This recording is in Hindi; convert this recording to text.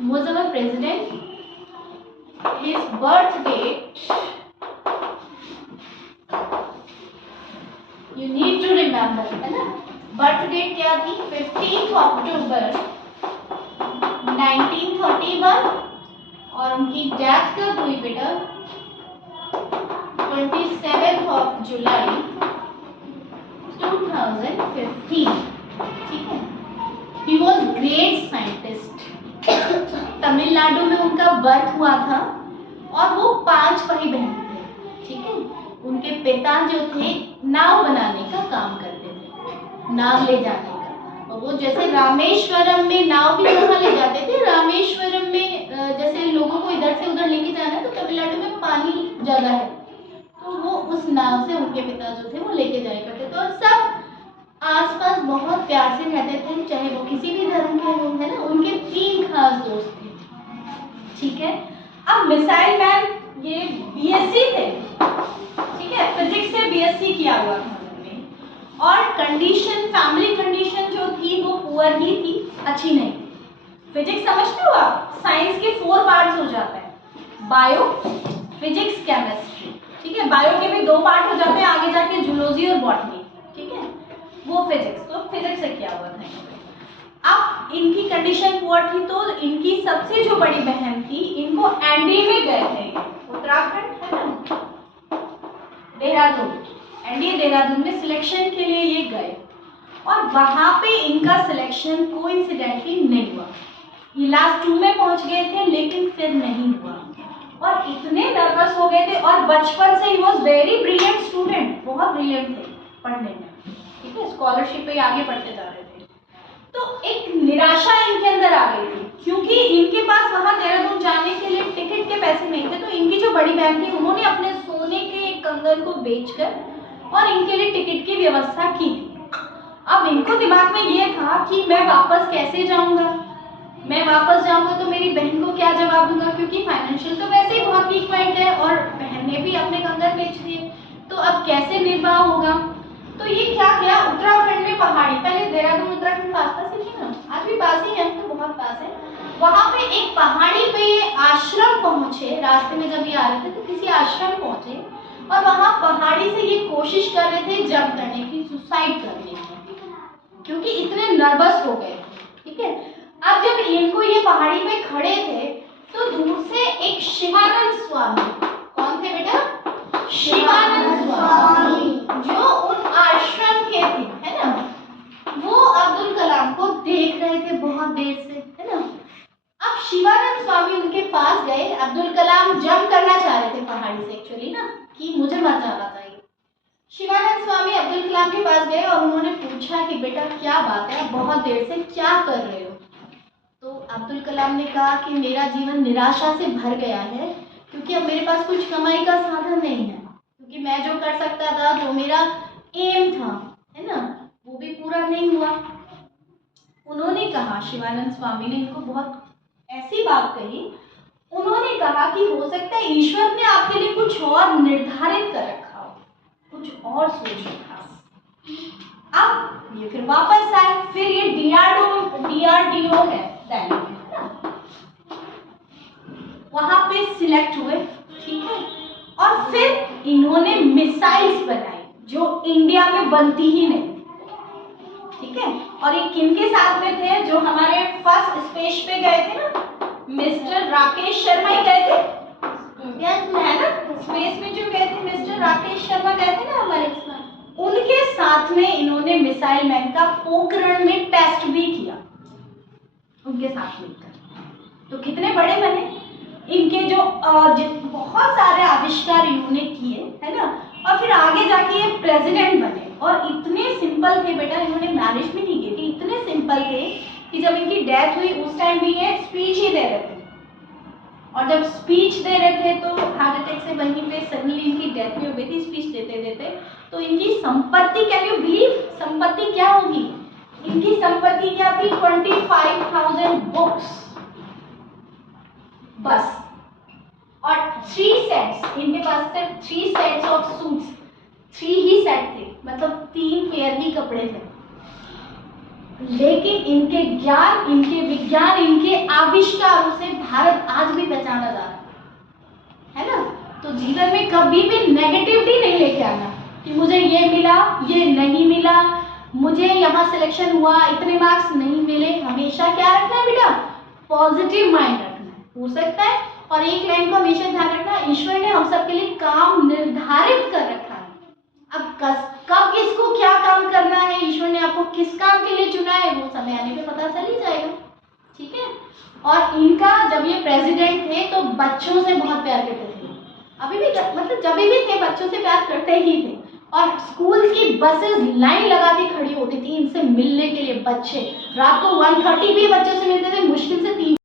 was our president. His birth date, you need to remember, है ना? बर्थ डेट क्या थी? 15 अक्टूबर 1931 और उनकी डेथ कब हुई बेटा? 27 जुलाई 2015। ठीक है। He was great scientist. Tamil Nadu में उनका बर्थ हुआ था और वो 5 भाई बहन थे। ठीक है। उनके पिता जो थे नाव बनाने का काम करते थे, नाव ले जाने का। और वो जैसे रामेश्वरम में नाव भी वहाँ ले जाते थे। रामेश्वरम में जैसे लोगों को इधर से उधर लेके जाना है, तो तमिलनाडु में पानी ज़्यादा है, तो वो उस नाव से उनके पिता जो थे वो लेके जाया करते थे। और सब आसपास बहुत प्यार से रहते थे, चाहे वो किसी भी धर्म के हों, है ना। उनके 3 खास दोस्त थे। ठीक है। अब मिसाइल मैन ये बीएससी थे। ठीक है। फिजिक्स से बीएससी किया हुआ था उन्होंने। और कंडीशन, फैमिली कंडीशन जो थी वो पुअर ही थी, अच्छी नहीं थी। फिजिक्स समझते हो आप? साइंस के 4 पार्ट्स हो जाते हैं, बायो, फिजिक्स, केमिस्ट्री। ठीक है। बायो के भी 2 पार्ट हो जाते हैं आगे जाके, जूलॉजी और बॉटनी। ठीक है। वो फिजिक्स, तो फिजिक्स से किया हुआ था। अब इनकी कंडीशन पुअर थी, तो इनकी सबसे जो बड़ी बहन थी, इनको एनडीए में गए थे, उत्तराखंड है ना, देहरादून, एनडीए देहरादून में सिलेक्शन के लिए ये गए। और वहां पे इनका सिलेक्शन कोइंसिडेंटली नहीं हुआ। ये लास्ट 2 में पहुंच गए थे, लेकिन फिर नहीं हुआ और इतने नर्वस हो गए थे। और बचपन से he was very brilliant student, बहुत ब्रिलियंट थे पढ़ने में। ठीक है। स्कॉलरशिप पे आगे पढ़ते जा रहे थे। तो एक निराशा इनके अंदर आ गई थी, क्योंकि इनके पास वहां देहरादून जाने के लिए टिकट के पैसे नहीं थे। तो इनकी जो बड़ी बहन थी, उन्होंने अपने सोने के एक कंगन को बेचकर और इनके लिए टिकट की व्यवस्था की थी। अब इनको दिमाग में ये था कि मैं वापस कैसे जाऊंगा, मैं वापस जाऊंगा तो मेरी बहन को क्या जवाब दूंगा, क्योंकि फाइनेंशियल तो वैसे ही बहुत वीक पॉइंट है और बहन ने भी अपने कंगन बेच दिए, तो अब कैसे निर्वाह होगा। तो ये क्या किया, उत्तराखंड में पहाड़ी, पहले देहरादून उत्तराखंड पास ही थी ना, आज भी पास ही है, तो बहुत पास है। वहां पे एक पहाड़ी पे ये आश्रम पहुंचे। रास्ते में जब ये आ रहे थे तो किसी आश्रम पहुंचे और वहां पहाड़ी से ये कोशिश कर रहे थे जंप करने की, सुसाइड करने की, क्योंकि इतने नर्वस हो गए। ठीक है। अब जब इनको ये पहाड़ी पे खड़े थे तो दूर से एक शिवानंद स्वामी, कौन थे बेटा? शिवानंद स्वामी, जो उन आश्रम के थे, है ना, वो अब्दुल कलाम को देख रहे थे बहुत देर से, है ना। अब शिवानंद स्वामी उनके पास गए। अब्दुल कलाम जंप करना चाह रहे थे पहाड़ी से एक्चुअली ना, कि मुझे मत जाना चाहिए। शिवानंद स्वामी अब्दुल कलाम के पास गए और उन्होंने पूछा कि बेटा क्या बात है, आप बहुत देर से क्या कर रहे हो? तो अब्दुल कलाम ने कहा कि मेरा जीवन निराशा से भर गया है, क्योंकि अब मेरे पास कुछ कमाई का साधन नहीं है, क्योंकि मैं जो कर सकता था, जो मेरा एम था, है ना, वो भी पूरा नहीं हुआ। उन्होंने कहा, शिवानंद स्वामी ने इनको बहुत ऐसी बात कही, उन्होंने कहा कि हो सकता है ईश्वर ने आपके लिए कुछ और निर्धारित कर रखा हो, कुछ और सोच रखा। अब ये फिर वापस आए, फिर ये डीआरडीओ है दिल्ली, वहां पे सिलेक्ट हुए। ठीक है। और फिर इन्होंने मिसाइल्स बनाई जो इंडिया में बनती ही नहीं। ठीक है। और ये किनके साथ में थे? जो हमारे फर्स्ट स्पेस पे गए थे ना, मिस्टर राकेश शर्मा ही गए थे, है ना, स्पेस में जो गए थे मिस्टर राकेश शर्मा गए थे ना हमारे, उनके साथ में इन्होंने मिसाइल मैन का पोखरण में टेस्ट भी किया उनके साथ मिलकर। तो कितने बड़े बने इनके, जो बहुत सारे आविष्कार इन्होंने किए, है ना। और फिर आगे जाके ये प्रेसिडेंट बने। और इतने सिंपल थे बेटा, इन्होंने मैरिज भी नहीं की थी, इतने सिंपल थे कि जब इनकी डेथ हुई उस टाइम भी ये स्पीच ही दे रहे थे। और जब स्पीच दे रहे थे तो हार्ट अटैक से वहीं पे सडनली इनकी डेथ भी हो गई थी स्पीच देते देते। तो इनकी संपत्ति, कैन यू बिलीव, संपत्ति क्या होगी? इनकी संपत्ति क्या थी? 25,000 बुक्स बस, और 3 सेट्स, इनके पास सिर्फ 3 sets of suits, 3 he set थे, मतलब 3 पेयर ही कपड़े थे। लेकिन इनके ज्ञान, इनके विज्ञान, इनके आविष्कारों से भारत आज भी पहचाना जा रहा है ना। तो जीवन में कभी भी नेगेटिविटी नहीं लेके आना कि मुझे ये मिला, ये नहीं मिला, मुझे यहाँ सिलेक्शन हुआ, इतने मार्क्स नहीं मिले। हमेशा क्या रखना है बेटा, पॉजिटिव माइंड रखना है। हो सकता है, और एक लाइन को हमेशा ध्यान रखना, ईश्वर ने हम सबके लिए काम निर्धारित कर रखा है। अब कब किसको क्या काम करना है, ईश्वर ने आपको किस काम के लिए चुना है, वो समय आने पे पता चल ही जाएगा। ठीक है। और इनका जब ये प्रेसिडेंट थे तो बच्चों से बहुत प्यार करते थे, अभी भी मतलब जब भी थे बच्चों से प्यार करते ही थे। और स्कूल की बसेस लाइन लगा के खड़ी होती थी इनसे मिलने के लिए। बच्चे रात को 1:30 भी बच्चों से मिलते थे, मुश्किल से 3